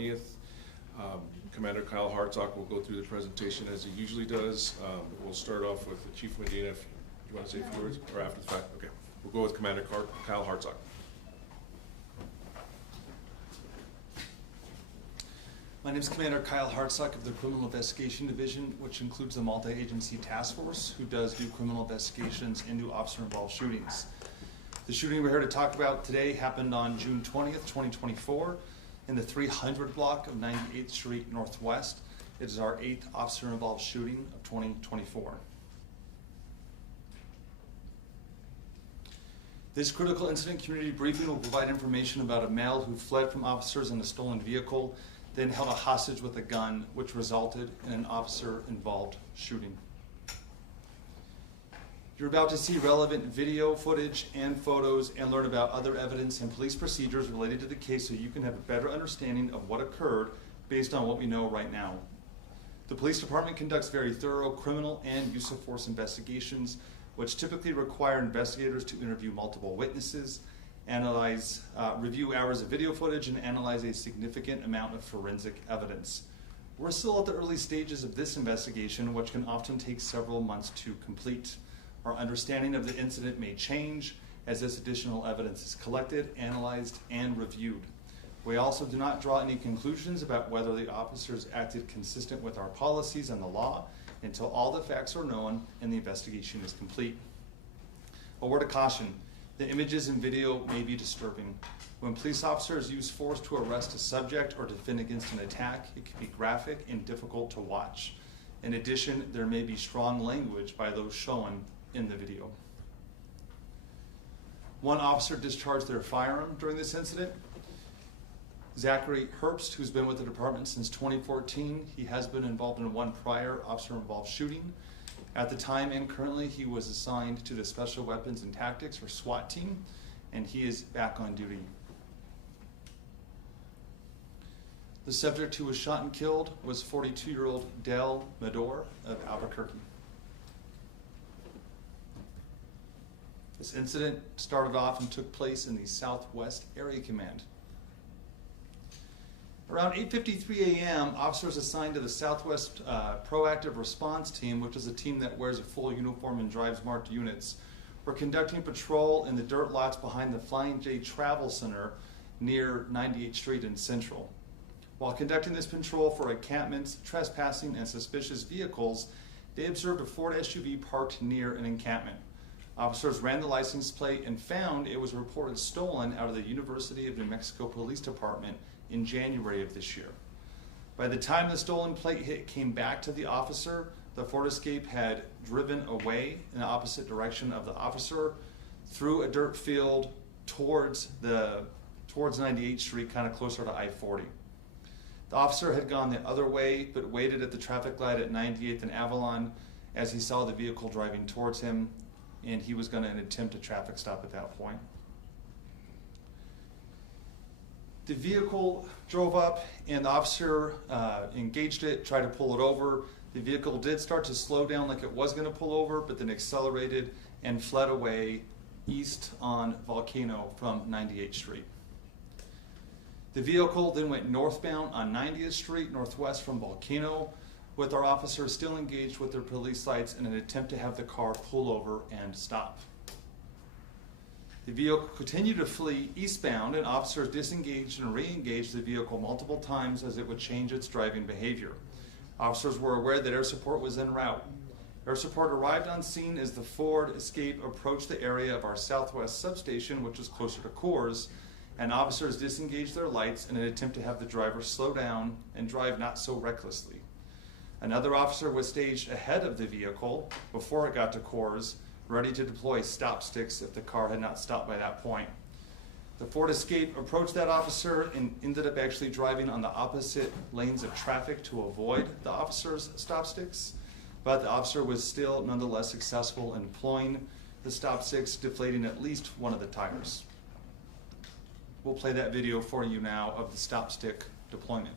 20th. Commander Kyle Hartsock will go through the presentation as he usually does. We'll start off with Chief Medina, if you want to say a few words, or after the fact. Okay, we'll go with Commander Kyle Hartsock. My name is Commander Kyle Hartsock of the Criminal Investigation Division, which includes the multi-agency task force who does do criminal investigations into officer-involved shootings. The shooting we're here to talk about today happened on June 20th, 2024 in the 300 block of 98th Street Northwest. It is our 8th officer-involved shooting of 2024. This critical incident community briefing will provide information about a male who fled from officers in a stolen vehicle, then held a hostage with a gun, which resulted in an officer-involved shooting. You're about to see relevant video footage and photos and learn about other evidence and police procedures related to the case so you can have a better understanding of what occurred based on what we know right now. The police department conducts very thorough criminal and use of force investigations, which typically require investigators to interview multiple witnesses, review hours of video footage, and analyze a significant amount of forensic evidence. We're still at the early stages of this investigation, which can often take several months to complete. Our understanding of the incident may change as this additional evidence is collected, analyzed, and reviewed. We also do not draw any conclusions about whether the officers acted consistent with our policies and the law until all the facts are known and the investigation is complete. A word of caution. The images and video may be disturbing. When police officers use force to arrest a subject or defend against an attack, it can be graphic and difficult to watch. In addition, there may be strong language by those shown in the video. One officer discharged their firearm during this incident. Zachary Herbst, who's been with the department since 2014, he has been involved in one prior officer-involved shooting. At the time and currently, he was assigned to the Special Weapons and Tactics, or SWAT team, and he is back on duty. The subject who was shot and killed was 42-year-old Dell Meador of Albuquerque. This incident started off and took place in the Southwest Area Command. Around 8:53 a.m., officers assigned to the Southwest Proactive Response Team, which is a team that wears a full uniform and drives marked units, were conducting patrol in the dirt lots behind the Flying J Travel Center near 98th Street in Central. While conducting this patrol for encampments, trespassing, and suspicious vehicles, they observed a Ford SUV parked near an encampment. Officers ran the license plate and found it was reported stolen out of the University of New Mexico Police Department in January of this year. By the time the stolen plate came back to the officer, the Ford Escape had driven away in the opposite direction of the officer through a dirt field towards 98th Street, kind of closer to I-40. The officer had gone the other way, but waited at the traffic light at 98th and Avalon as he saw the vehicle driving towards him, and he was going to attempt a traffic stop at that point. The vehicle drove up and the officer engaged it, tried to pull it over. The vehicle did start to slow down like it was going to pull over, but then accelerated and fled away east on Volcano from 98th Street. The vehicle then went northbound on 90th Street, northwest from Volcano, with our officers still engaged with their police lights in an attempt to have the car pull over and stop. The vehicle continued to flee eastbound, and officers disengaged and re-engaged the vehicle multiple times as it would change its driving behavior. Officers were aware that air support was en route. Air support arrived on scene as the Ford Escape approached the area of our Southwest substation, which was closer to Coors, and officers disengaged their lights in an attempt to have the driver slow down and drive not so recklessly. Another officer was staged ahead of the vehicle before it got to Coors, ready to deploy stop sticks if the car had not stopped by that point. The Ford Escape approached that officer and ended up actually driving on the opposite lanes of traffic to avoid the officer's stop sticks, but the officer was still nonetheless successful in deploying the stop sticks, deflating at least one of the tires. We'll play that video for you now of the stop stick deployment.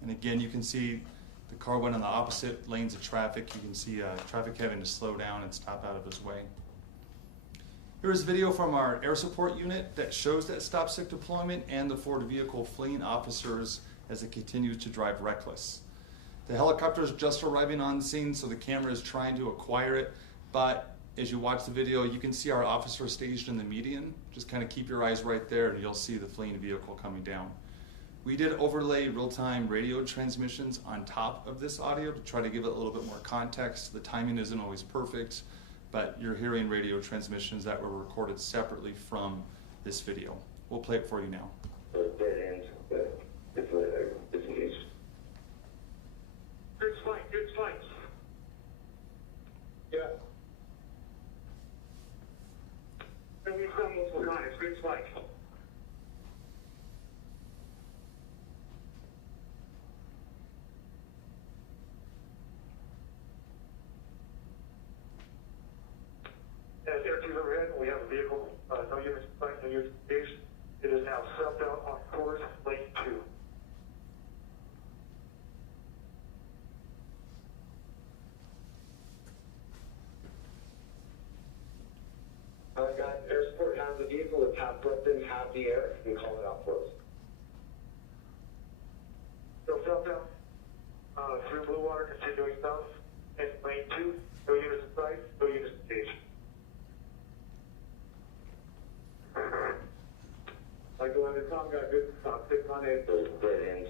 And again, you can see the car went on the opposite lanes of traffic. You can see traffic having to slow down and stop out of his way. Here's video from our air support unit that shows that stop stick deployment and the Ford vehicle fleeing officers as it continues to drive reckless. The helicopter is just arriving on scene, so the camera is trying to acquire it, but as you watch the video, you can see our officer staged in the median. Just kind of keep your eyes right there and you'll see the fleeing vehicle coming down. We did overlay real-time radio transmissions on top of this audio to try to give it a little bit more context. The timing isn't always perfect, but you're hearing radio transmissions that were recorded separately from this video. We'll play it for you now. Dead end, but it's engaged. Good fight, good fight. Yeah. And we've got multiple guys, good fight. As air two overhead, we have a vehicle, no units in sight, no units engaged. It is now subbed out on course, lane 2. Guys, air support has the vehicle, it's half left in, half the air. You can call it out for us. Still subbed out, through Blue Water, continuing south, and lane 2, no units in sight, no units engaged. Michael Anderson got good stop 6 on 8. Dead end.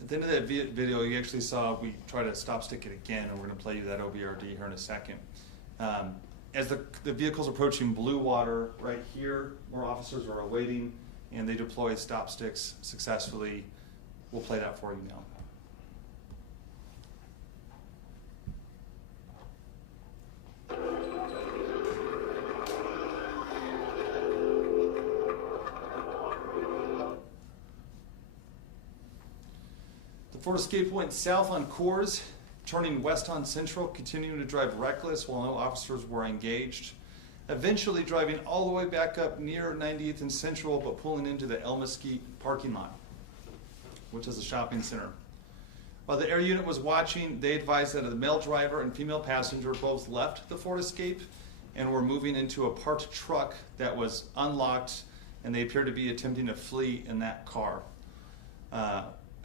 At the end of that video, you actually saw we try to stop stick it again, and we're going to play you that OBRD here in a second. As the vehicle's approaching Blue Water right here, more officers are awaiting, and they deploy stop sticks successfully. We'll play that for you now. Ford Escape went south on Coors, turning west on Central, continuing to drive reckless while no officers were engaged. Eventually driving all the way back up near 98th and Central, but pulling into the El Mesquite parking lot, which is a shopping center. While the air unit was watching, they advised that the male driver and female passenger both left the Ford Escape and were moving into a parked truck that was unlocked, and they appeared to be attempting to flee in that car.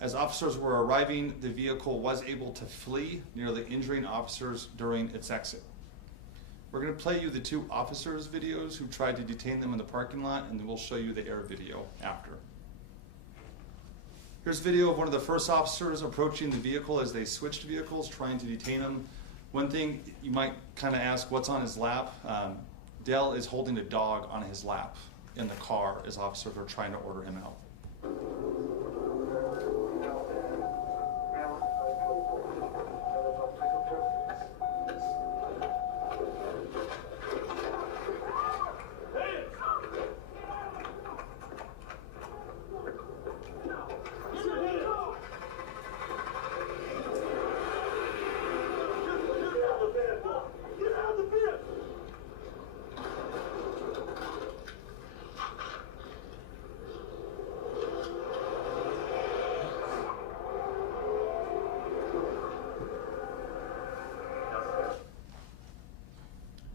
As officers were arriving, the vehicle was able to flee, nearly injuring officers during its exit. We're going to play you the two officers' videos who tried to detain them in the parking lot, and then we'll show you the air video after. Here's video of one of the first officers approaching the vehicle as they switched vehicles, trying to detain him. One thing you might kind of ask, what's on his lap? Dell is holding a dog on his lap in the car as officers are trying to order him out.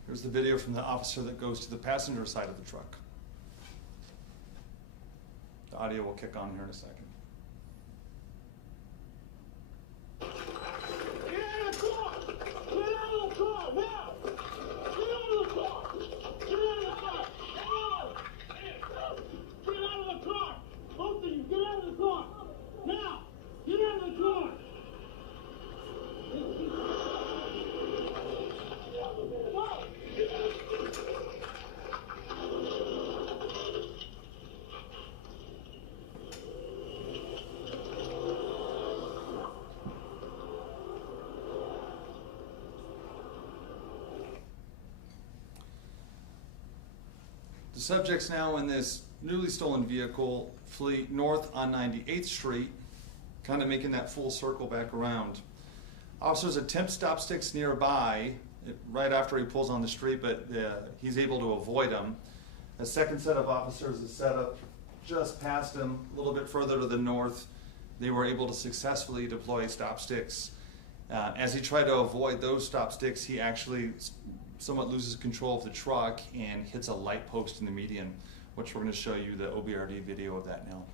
Here's the video from the officer that goes to the passenger side of the truck. The audio will kick on here in a second. The subjects now in this newly stolen vehicle flee north on 98th Street, kind of making that full circle back around. Officers attempt stop sticks nearby right after he pulls on the street, but he's able to avoid them. A second set of officers is set up just past him, a little bit further to the north, they were able to successfully deploy stop sticks. As he tried to avoid those stop sticks, he actually somewhat loses control of the truck and hits a light post in the median, which we're going to show you the OBRD video of that now.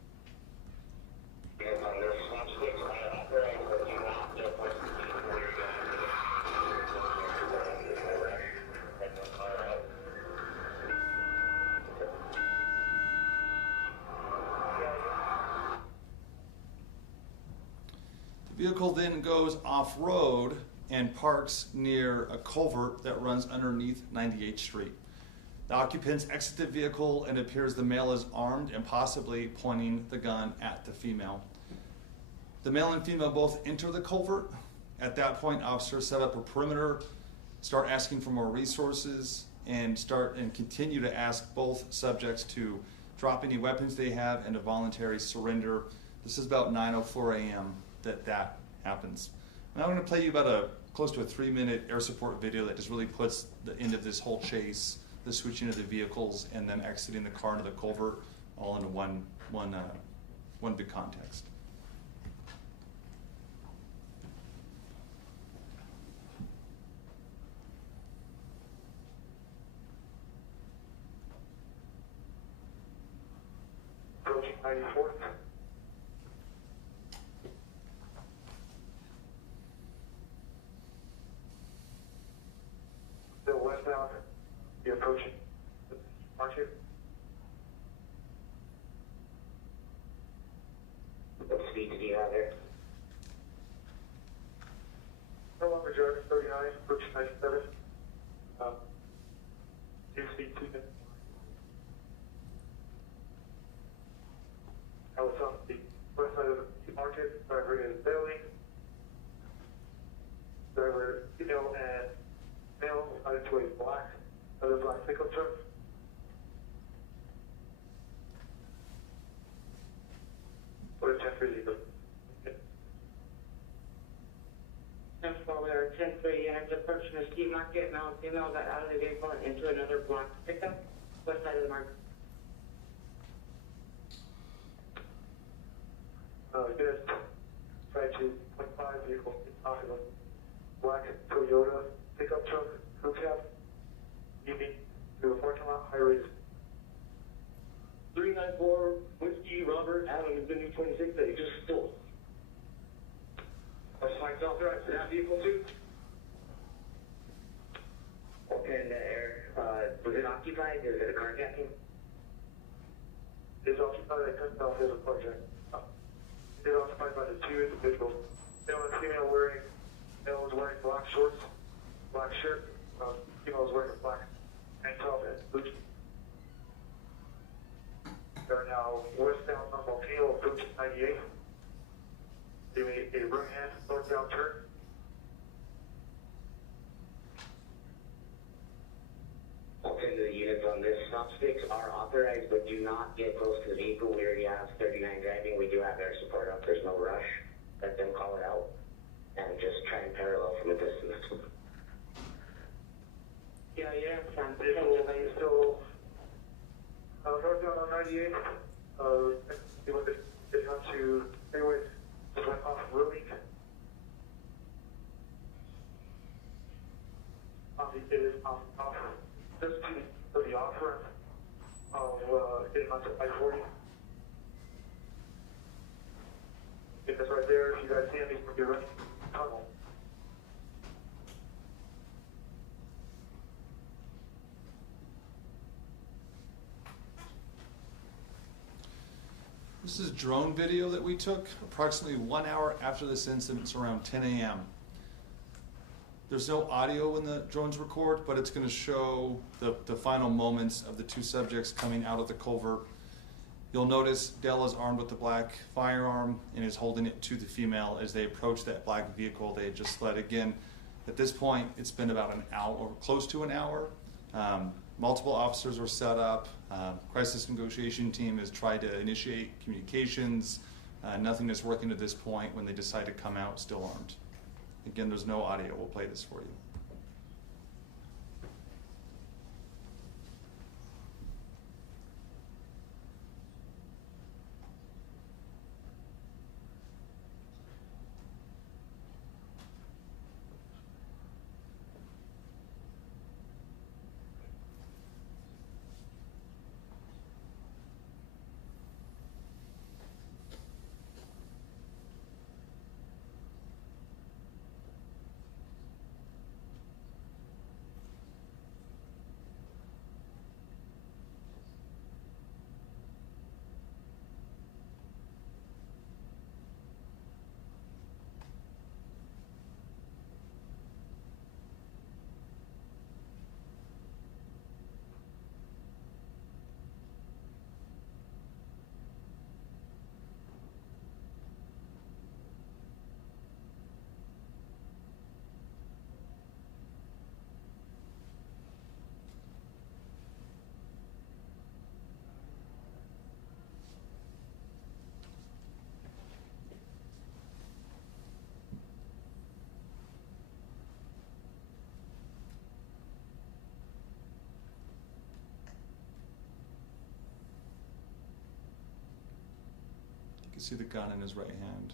The vehicle then goes off-road and parks near a culvert that runs underneath 98th Street. The occupants exit the vehicle and it appears the male is armed and possibly pointing the gun at the female. The male and female both enter the culvert. At that point, officers set up a perimeter, start asking for more resources, and continue to ask both subjects to drop any weapons they have and a voluntary surrender. This is about 9:04 a.m. that happens. And I'm going to play you about close to a 3-minute air support video that just really puts the end of this whole chase, the switching of the vehicles, and then exiting the car into the culvert, all into one big context. Approaching 94th. Still westbound. You're approaching the market. What speed do you have there? No longer driving 39, approaching 97. New speed 2 minutes. I was on the west side of the market. Driver is bailing. Driver, female and male, out into a another black pickup truck. What is 10-3 legal? That's why we are 10-3, and the person is Steve Market, male and female, got out of the vehicle and into another black pickup, west side of the market. Good. 52.5 vehicle off of a black Toyota pickup truck, crew cab, leaving to a parking lot, high rate. 394 Whiskey Robert Adam is the new 26 that he just stole. What's flights authorized for that vehicle too? And was it occupied? Is it a carjacking? Is occupied at Custom as a project. It is occupied by the two individuals. Male and female male was wearing black shorts, black shirt. Female was wearing a black tank top and boots. They are now westbound on Volcano, approaching 98. Doing a right-hand northbound turn. Okay, the units on this stop sticks are authorized, but do not get close to the vehicle. We already have 39 driving. We do have air support up. There's no rush. Let them call it out and just try and parallel from a distance. Yeah, sounds Vehicle is still northbound on 98. They went to freeway, just went off roading. It is off just to the off ramp of getting onto I-40. Get this right there. If you guys see anything, you're running tunnel. This is drone video that we took approximately 1 hour after this incident. It's around 10 a.m. There's no audio when the drones record, but it's going to show the final moments of the two subjects coming out of the culvert. You'll notice Dell is armed with the black firearm and is holding it to the female as they approach that black vehicle they had just fled. Again, at this point, it's been about an hour, or close to an hour. Multiple officers are set up. Crisis negotiation team has tried to initiate communications. Nothing is working at this point when they decide to come out still armed. Again, there's no audio. We'll play this for you. see the gun in his right hand.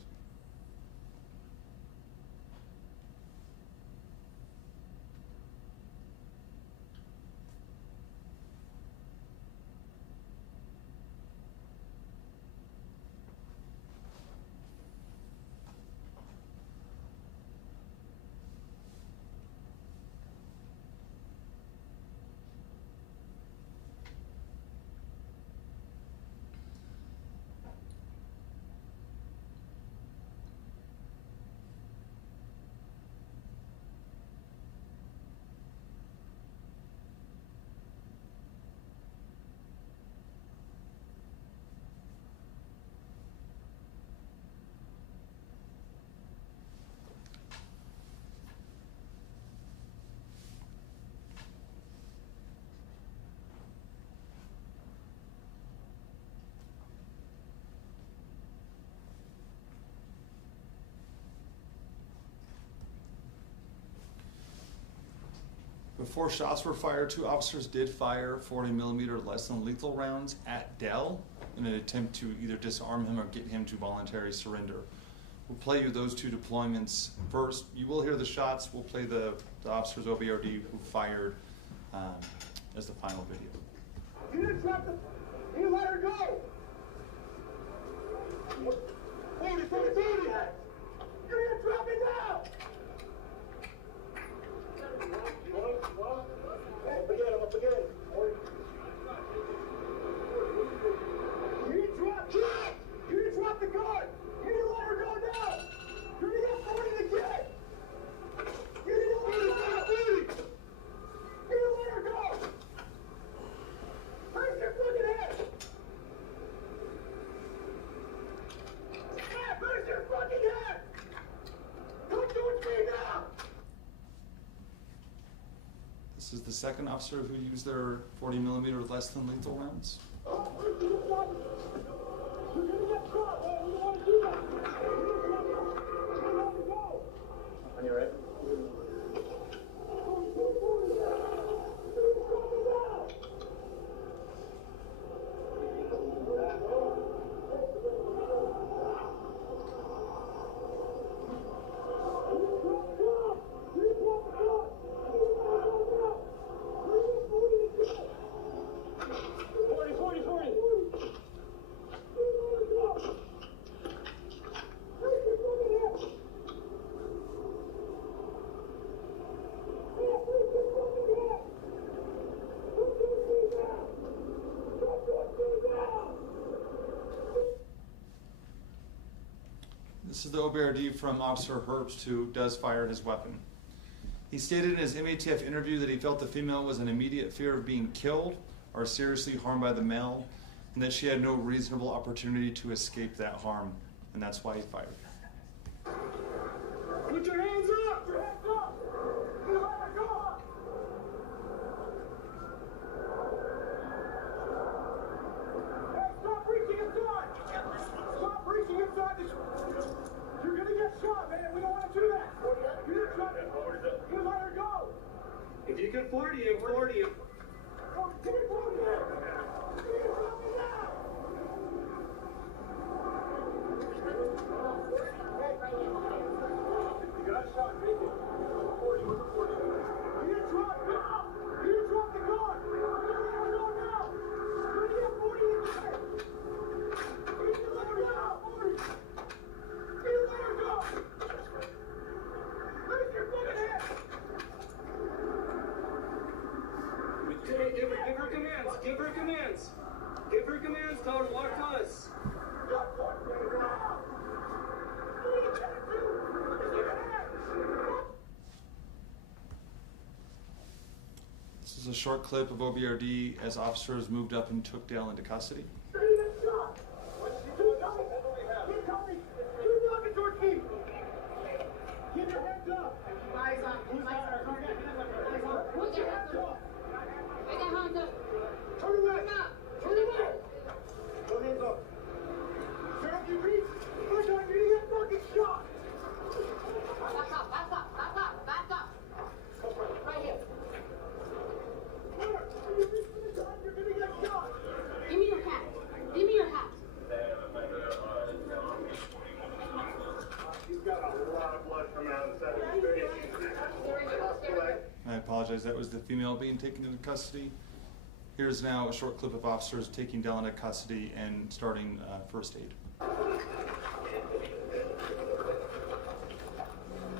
Before shots were fired, 2 officers did fire 40mm less than lethal rounds at Dell in an attempt to either disarm him or get him to voluntary surrender. We'll play you those 2 deployments first. You will hear the shots. We'll play the officers OBRD who fired as the final video. You didn't drop the... You let her go! Booty! You didn't drop it now! Up again. You didn't drop the gun! You didn't let her go now! You didn't have somebody to get! You didn't let her go! You didn't let her go! Raise your fucking head! Yeah, raise your fucking head! Come do it to me now! This is the second officer who used their 40mm less than lethal rounds. On your right. This is the OBRD from Officer Herbst, who does fire his weapon. He stated in his MATF interview that he felt the female was in immediate fear of being killed or seriously harmed by the male, and that she had no reasonable opportunity to escape that harm, and that's why he fired. Put your hands up! Your hands up! You let her go! Hey, stop reaching inside! Stop reaching inside the... You're gonna get shot, man! We don't want to do that! You didn't try to... You let her go! If you can 40 him, 40 him. Give me 40 here! Give me 40 now! You got shot, make it. 40, what's the 40? You didn't drop the gun! You didn't drop the gun! You let her go now! You didn't get 40 in there! You didn't let her go! 40! You didn't let her go! Raise your fucking head! Give her commands. Give her commands. Give her commands. Tell her to walk to us. This is a short clip of OBRD as officers moved up and took Dale into custody. Get your hands up! Eyes on. Put your hands up! Turn away! Turn away! Put hands up. Sheriff, you reach? You're gonna get fucking shot! Back up. Right here. When you reach for the gun, you're gonna get shot! Give me your hat. apologize, that was the female being taken into custody. Here's now a short clip of officers taking Dell into custody and starting first aid.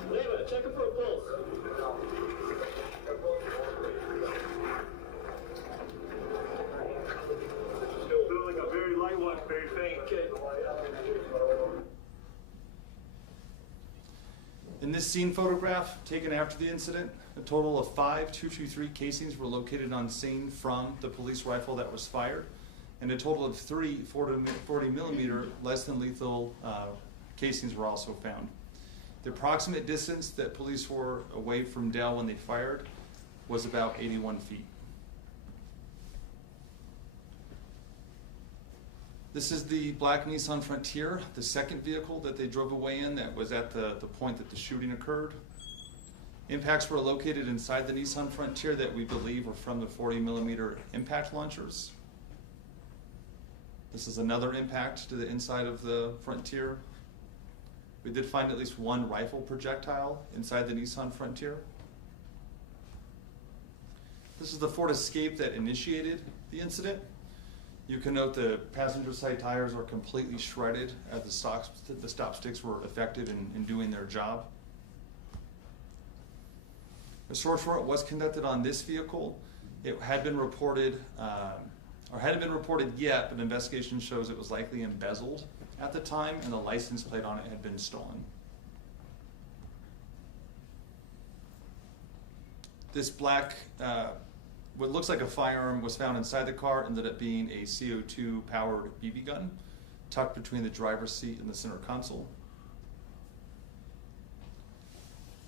Leva, check him for a pulse. Still feeling a very light one, very faint. Okay. In this scene photograph taken after the incident, a total of 5 .223 casings were located on scene from the police rifle that was fired, and a total of 3 40 millimeter less than lethal casings were also found. The approximate distance that police were away from Dell when they fired was about 81 feet. This is the black Nissan Frontier, the second vehicle that they drove away in that was at the point that the shooting occurred. Impacts were located inside the Nissan Frontier that we believe were from the 40 millimeter impact launchers. This is another impact to the inside of the Frontier. We did find at least one rifle projectile inside the Nissan Frontier. This is the Ford Escape that initiated the incident. You can note the passenger side tires are completely shredded as the stop sticks were effective in doing their job. A search warrant was conducted on this vehicle. It had been reported, or hadn't been reported yet, but investigation shows it was likely embezzled at the time and the license plate on it had been stolen. This black, what looks like a firearm was found inside the car, ended up being a CO2 powered BB gun tucked between the driver's seat and the center console.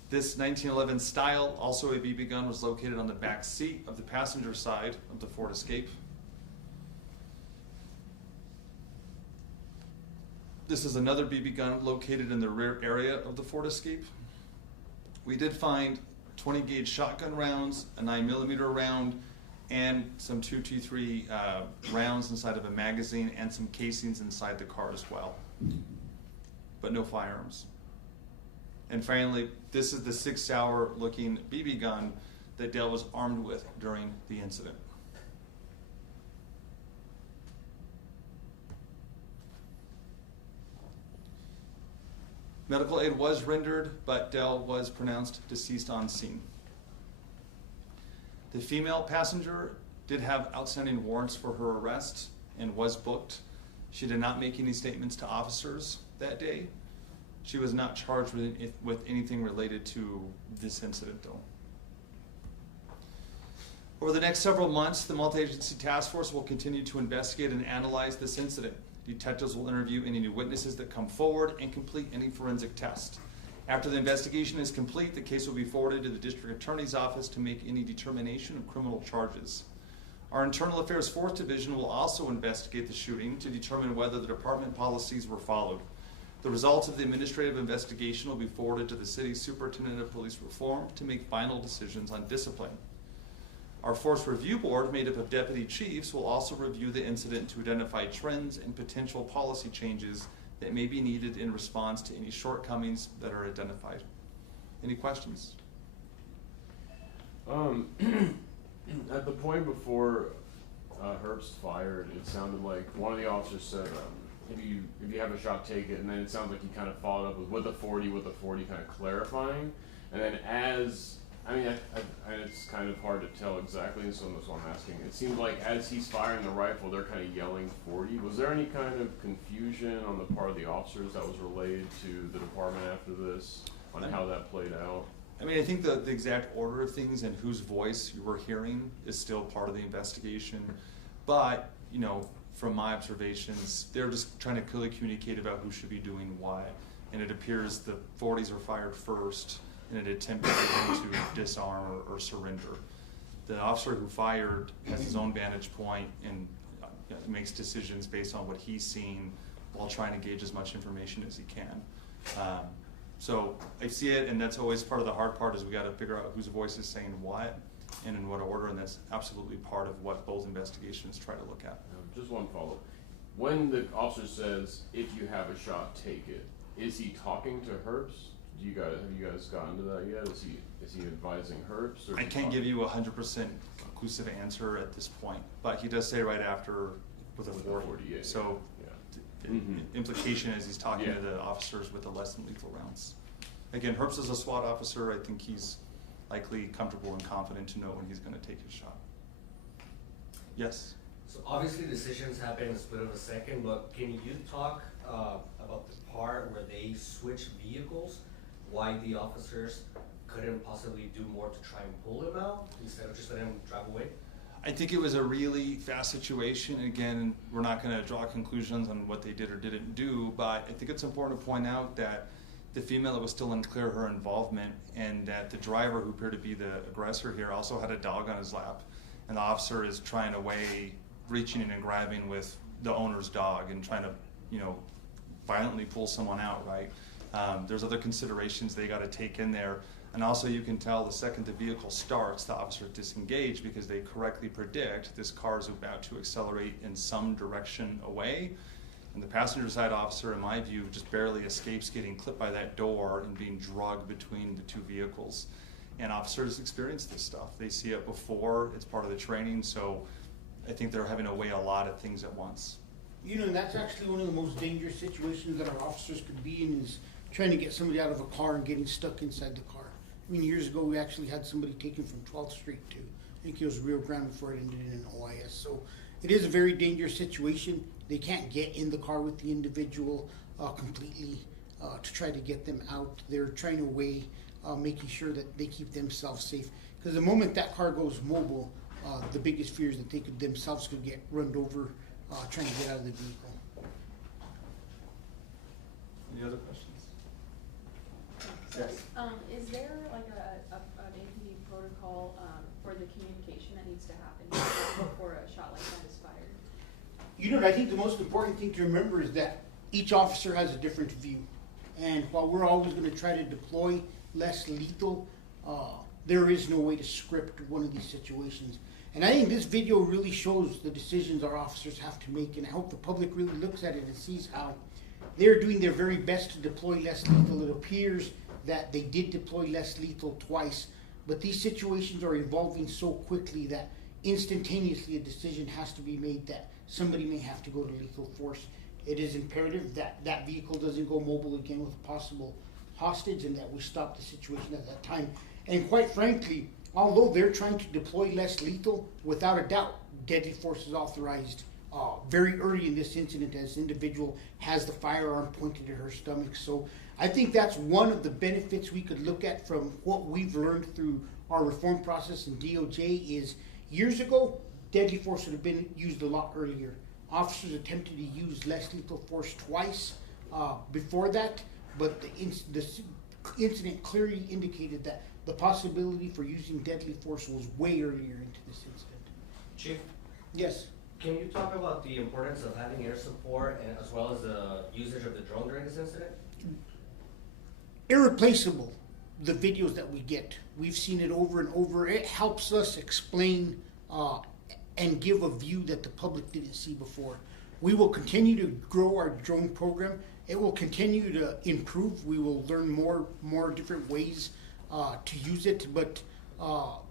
This 1911 style, also a BB gun, was located on the back seat of the passenger side of the Ford Escape. This is another BB gun located in the rear area of the Ford Escape. We did find 20 gauge shotgun rounds, a 9mm round, and some .223 rounds inside of a magazine and some casings inside the car as well, but no firearms. And finally, this is the 6 Sauer looking BB gun that Dell was armed with during the incident. Medical aid was rendered, but Dell was pronounced deceased on scene. The female passenger did have outstanding warrants for her arrest and was booked. She did not make any statements to officers that day. She was not charged with anything related to this incident, though. Over the next several months, the multi-agency task force will continue to investigate and analyze this incident. Detectives will interview any new witnesses that come forward and complete any forensic test. After the investigation is complete, the case will be forwarded to the district attorney's office to make any determination of criminal charges. Our Internal Affairs 4th Division will also investigate the shooting to determine whether the department policies were followed. The results of the administrative investigation will be forwarded to the City Superintendent of Police Reform to make final decisions on discipline. Our Force Review Board, made up of deputy chiefs, will also review the incident to identify trends and potential policy changes that may be needed in response to any shortcomings that are identified. Any questions? At the point before Herbst fired, it sounded like one of the officers said, if you have a shot, take it, and then it sounds like he kind of followed up with the 40, kind of clarifying, and then it's kind of hard to tell exactly, and so that's why I'm asking. It seemed like as he's firing the rifle, they're kind of yelling 40. Was there any kind of confusion on the part of the officers that was related to the department after this, on how that played out? I mean, I think the exact order of things and whose voice you were hearing is still part of the investigation. But, you know, from my observations, they're just trying to clearly communicate about who should be doing what. And it appears the 40s are fired first in an attempt to disarm or surrender. The officer who fired has his own vantage point and makes decisions based on what he's seen while trying to gauge as much information as he can. So I see it, and that's always part of the hard part, is we got to figure out whose voice is saying what and in what order, and that's absolutely part of what both investigations try to look at. Just one follow-up. When the officer says, if you have a shot, take it, is he talking to Herbst? have you guys gotten to that yet? Is he advising Herbst? Or I can't give you 100% conclusive answer at this point, but he does say right after with a 40. Yeah, So yeah. the implication is he's talking to the officers with the less than lethal rounds. Again, Herbst is a SWAT officer. I think he's likely comfortable and confident to know when he's going to take his shot. Yes. So obviously decisions happen in a split of a second, but can you talk about the part where they switched vehicles? Why the officers couldn't possibly do more to try and pull him out instead of just letting him drive away? I think it was a really fast situation. Again, we're not going to draw conclusions on what they did or didn't do, but I think it's important to point out that the female, it was still unclear her involvement, and that the driver, who appeared to be the aggressor here, also had a dog on his lap, and the officer is trying to weigh reaching in and grabbing with the owner's dog and trying to, violently pull someone out, right? There's other considerations they got to take in there. And also you can tell the second the vehicle starts, the officer disengaged because they correctly predict this car is about to accelerate in some direction away. And the passenger side officer, in my view, just barely escapes getting clipped by that door and being dragged between the two vehicles. And officers experience this stuff. They see it before, it's part of the training, so I think they're having to weigh a lot of things at once. That's actually one of the most dangerous situations that our officers could be in, is trying to get somebody out of a car and getting stuck inside the car. Years ago, we actually had somebody taken from 12th Street to, I think it was Rio Grande, before it ended in an OIS. So it is a very dangerous situation. They can't get in the car with the individual completely to try to get them out. They're trying to weigh, making sure that they keep themselves safe. Because the moment that car goes mobile, the biggest fear is that they could themselves could get run over trying to get out of the vehicle. Any other questions? Yes. Is there like an APD protocol for the communication that needs to happen before a shot like that is fired? I think the most important thing to remember is that each officer has a different view. And while we're always going to try to deploy less lethal, there is no way to script one of these situations. And I think this video really shows the decisions our officers have to make, and I hope the public really looks at it and sees how they're doing their very best to deploy less lethal. It appears that they did deploy less lethal twice, but these situations are evolving so quickly that instantaneously a decision has to be made that somebody may have to go to lethal force. It is imperative that that vehicle doesn't go mobile again with a possible hostage, and that we stop the situation at that time. And quite frankly, although they're trying to deploy less lethal, without a doubt, deadly force is authorized very early in this incident, as the individual has the firearm pointed at her stomach. So I think that's one of the benefits we could look at from what we've learned through our reform process in DOJ is, years ago, deadly force would have been used a lot earlier. Officers attempted to use less lethal force twice before that, but the incident clearly indicated that the possibility for using deadly force was way earlier into this incident. Chief? Yes. Can you talk about the importance of having air support and as well as the usage of the drone during this incident? Irreplaceable, the videos that we get. We've seen it over and over. It helps us explain and give a view that the public didn't see before. We will continue to grow our drone program. It will continue to improve. We will learn more different ways to use it, but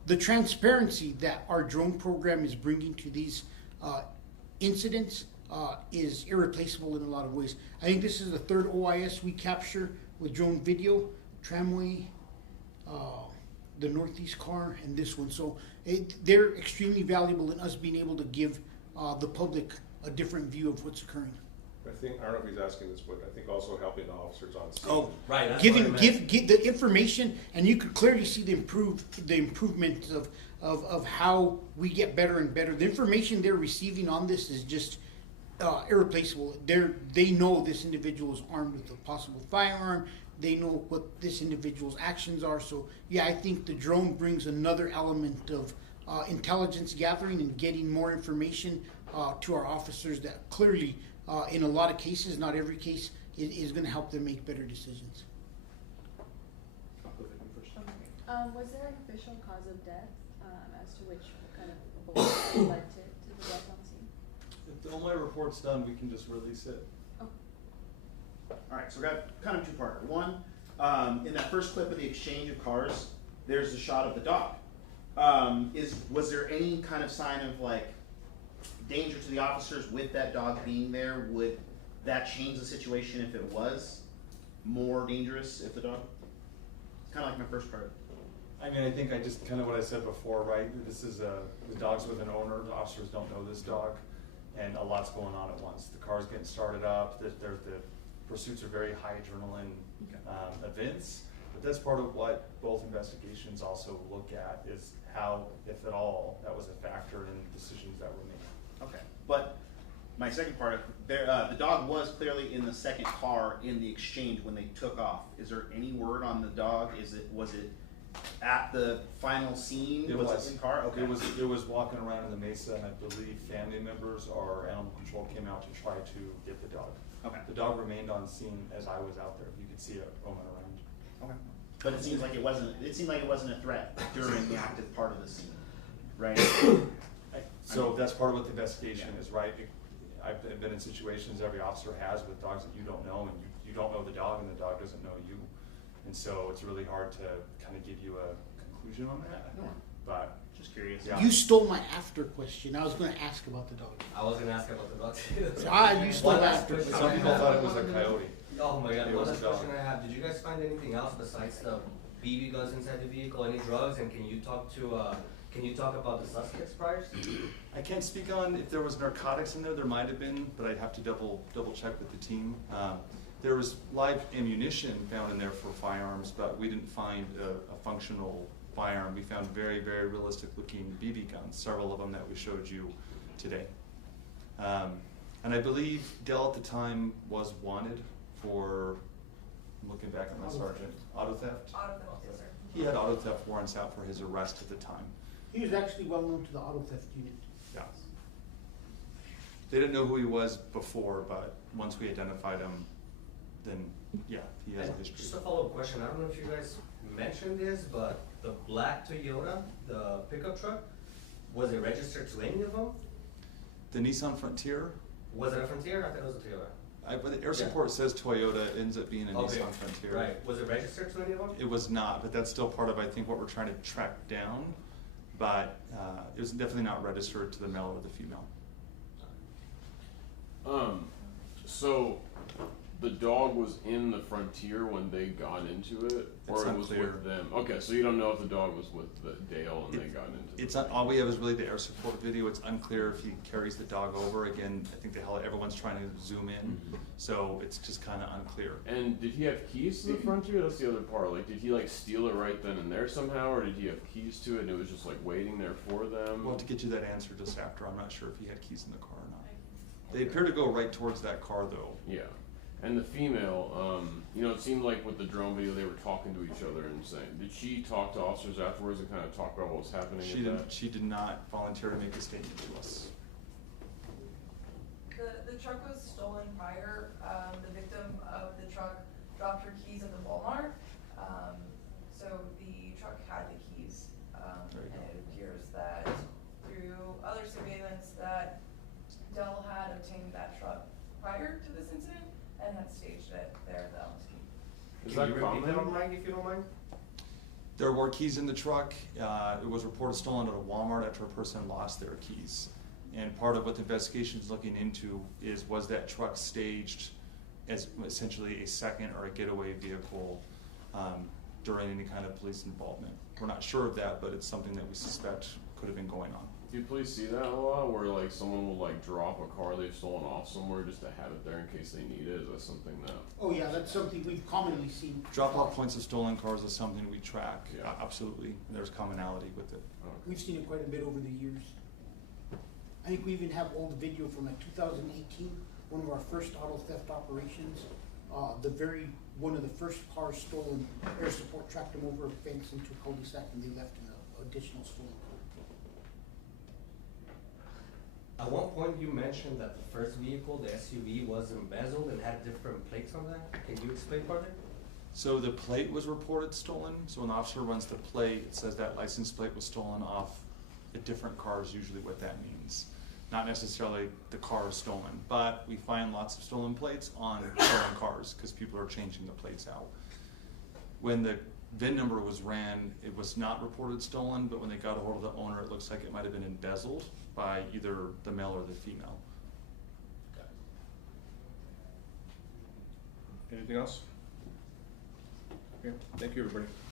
the transparency that our drone program is bringing to these incidents is irreplaceable in a lot of ways. I think this is the third OIS we capture with drone video, Tramway, the Northeast car, and this one. So they're extremely valuable in us being able to give the public a different view of what's occurring. I don't know if he's asking this, but I think also helping the officers on scene. Oh, right. That's give the information, and you could clearly see the improvement of how we get better and better. The information they're receiving on this is just irreplaceable. They know this individual is armed with a possible firearm. They know what this individual's actions are. So yeah, I think the drone brings another element of intelligence gathering and getting more information to our officers that clearly, in a lot of cases, not every case, is going to help them make better decisions. Was there an official cause of death as to which kind of bullet led to the death on scene? If all my report's done, we can just release it. Oh. All right, so we got kind of two-parter. One, In that first clip of the exchange of cars, there's a shot of the dog. Was there any kind of sign of like danger to the officers with that dog being there? Would that change the situation if it was more dangerous if the dog? It's kind of like my first part. I mean, I think I just kind of what I said before, right? This is the dog's with an owner. The officers don't know this dog, and a lot's going on at once. The car's getting started up. The pursuits are very high adrenaline events. But that's part of what both investigations also look at is how, if at all, that was a factor in decisions that were made. Okay, but my second part of the dog was clearly in the second car in the exchange when they took off. Is there any word on the dog? Was it at the final scene? It was in car? Okay. It was walking around in the mesa, and I believe family members or animal control came out to try to get the dog. Okay. The dog remained on scene as I was out there. You could see it roaming around. Okay. But it seems like it wasn't. It seemed like it wasn't a threat during the active part of the scene, right? So that's part of what the investigation is, right? I've been in situations every officer has with dogs that you don't know, and you don't know the dog, and the dog doesn't know you. And so it's really hard to kind of give you a conclusion on that. But just curious. Yeah. You stole my after question. I was going to ask about the dog. I was gonna ask about the dog too. You stole One my last after question some I people have. thought it was a coyote. Oh my god, It one was last a dog. question I have. Did you guys find anything else besides the BB guns inside the vehicle, any drugs, and can you talk about the suspects prior? I can't speak on if there was narcotics in there. There might have been, but I'd have to double check with the team. There was live ammunition found in there for firearms, but we didn't find a functional firearm. We found very, very realistic looking BB guns, several of them that we showed you today. And I believe Dell at the time was wanted for, I'm looking back at my sergeant, auto theft? Auto theft, yes, sir. He had auto theft warrants out for his arrest at the time. He was actually well known to the auto theft unit. Yeah. They didn't know who he was before, but once we identified him, then yeah, he has a history. Just a follow-up question. I don't know if you guys mentioned this, but the black Toyota, the pickup truck, was it registered to any of them? The Nissan Frontier? Was it a Frontier? I thought it was a Toyota. But the air support says Toyota, it ends up being a Nissan Frontier. Right. Was it registered to any of them? It was not, but that's still part of, I think, what we're trying to track down. But it was definitely not registered to the male or the female. So the dog was in the Frontier when they got into it, or It's it was unclear. with them? Okay, so you don't know if the dog was with Dale and they got into it. It's all we have is really the air support video. It's unclear if he carries the dog over. Again, I think everyone's trying to zoom in, so it's just kind of unclear. And did he have keys to the Frontier? That's the other part. Like, did he like steal it right then and there somehow, or did he have keys to it and it was just like waiting there for them? We'll have to get you that answer just after. I'm not sure if he had keys in the car or not. They appear to go right towards that car, though. Yeah. And the female, it seemed like with the drone video, they were talking to each other and saying, did she talk to officers afterwards and kind of talk about what was happening? She did not volunteer to make a statement to us. The truck was stolen prior. The victim of the truck dropped her keys at the Walmart. So the truck had the keys. And it appears that through other surveillance that Dell had obtained that truck prior to this incident and had staged it there at the LSP. Is that common? If you don't mind? There were keys in the truck. It was reported stolen at a Walmart after a person lost their keys. And part of what the investigation is looking into is, was that truck staged as essentially a second or a getaway vehicle during any kind of police involvement? We're not sure of that, but it's something that we suspect could have been going on. Do you police see that a lot, where like someone will like drop a car they've stolen off somewhere just to have it there in case they need it? Is that something that? Oh yeah, that's something we've commonly seen. Drop-off points of stolen cars is something we track. Yeah. Absolutely, there's commonality with it. Okay. We've seen it quite a bit over the years. I think we even have old video from like 2018, one of our first auto theft operations. One of the first cars stolen, air support tracked them over a fence into a cul-de-sac and they left an additional stolen car. At one point you mentioned that the first vehicle, the SUV, was embezzled and had different plates on that. Can you explain further? So the plate was reported stolen. So when the officer runs the plate, it says that license plate was stolen off a different car is usually what that means. Not necessarily the car is stolen, but we find lots of stolen plates on stolen cars because people are changing the plates out. When the VIN number was ran, it was not reported stolen, but when they got a hold of the owner, it looks like it might have been embezzled by either the male or the female. Anything else? Okay, thank you, everybody.